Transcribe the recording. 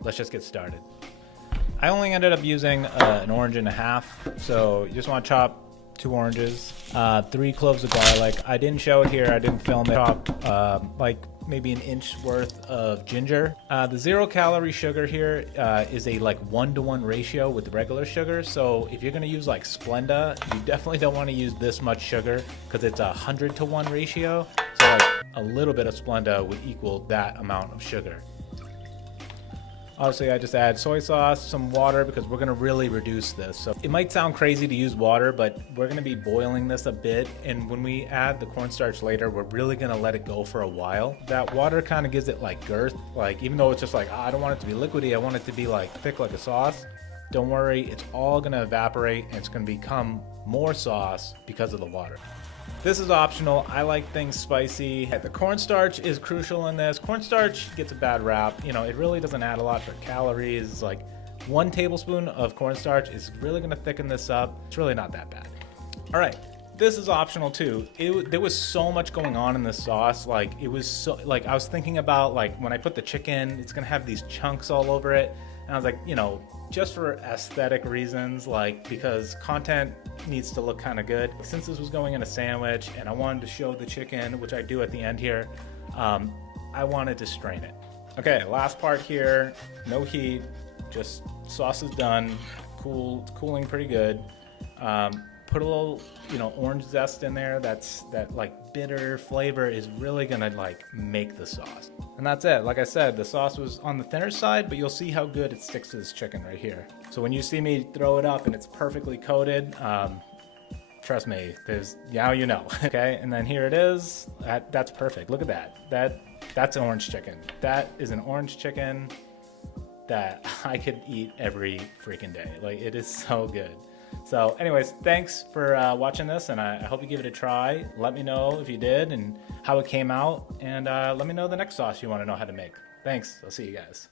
let's just get started. I only ended up using an orange and a half, so you just want to chop 2 oranges, 3 cloves of garlic. I didn't show it here, I didn't film it. Chop like maybe an inch worth of ginger. The 0 calorie sugar here is a like 1-to-1 ratio with regular sugar. So if you're gonna use like Splenda, you definitely don't want to use this much sugar because it's a 100-to-1 ratio. So like a little bit of Splenda would equal that amount of sugar. Obviously, I just add soy sauce, some water, because we're gonna really reduce this. So it might sound crazy to use water, but we're gonna be boiling this a bit. And when we add the cornstarch later, we're really gonna let it go for a while. That water kind of gives it like girth. Like, even though it's just like, oh, I don't want it to be liquidy, I want it to be like thick like a sauce. Don't worry, it's all gonna evaporate and it's gonna become more sauce because of the water. This is optional. I like things spicy. The cornstarch is crucial in this. Cornstarch gets a bad rap. You know, it really doesn't add a lot for calories. Like 1 tablespoon of cornstarch is really gonna thicken this up. It's really not that bad. All right, this is optional too. There was so much going on in this sauce. Like it was so, like I was thinking about like when I put the chicken, it's gonna have these chunks all over it. And I was like, you know, just for aesthetic reasons, like because content needs to look kind of good. Since this was going in a sandwich and I wanted to show the chicken, which I do at the end here, I wanted to strain it. Okay, last part here, no heat, just sauce is done, cooling pretty good. Put a little, you know, orange zest in there. That like bitter flavor is really gonna like make the sauce. And that's it. Like I said, the sauce was on the thinner side, but you'll see how good it sticks to this chicken right here. So when you see me throw it up and it's perfectly coated, trust me, now you know. Okay, and then here it is. That's perfect. Look at that. That's an orange chicken. That is an orange chicken that I could eat every freaking day. Like, it is so good. So anyways, thanks for watching this, and I hope you give it a try. Let me know if you did and how it came out, and let me know the next sauce you want to know how to make. Thanks. I'll see you guys.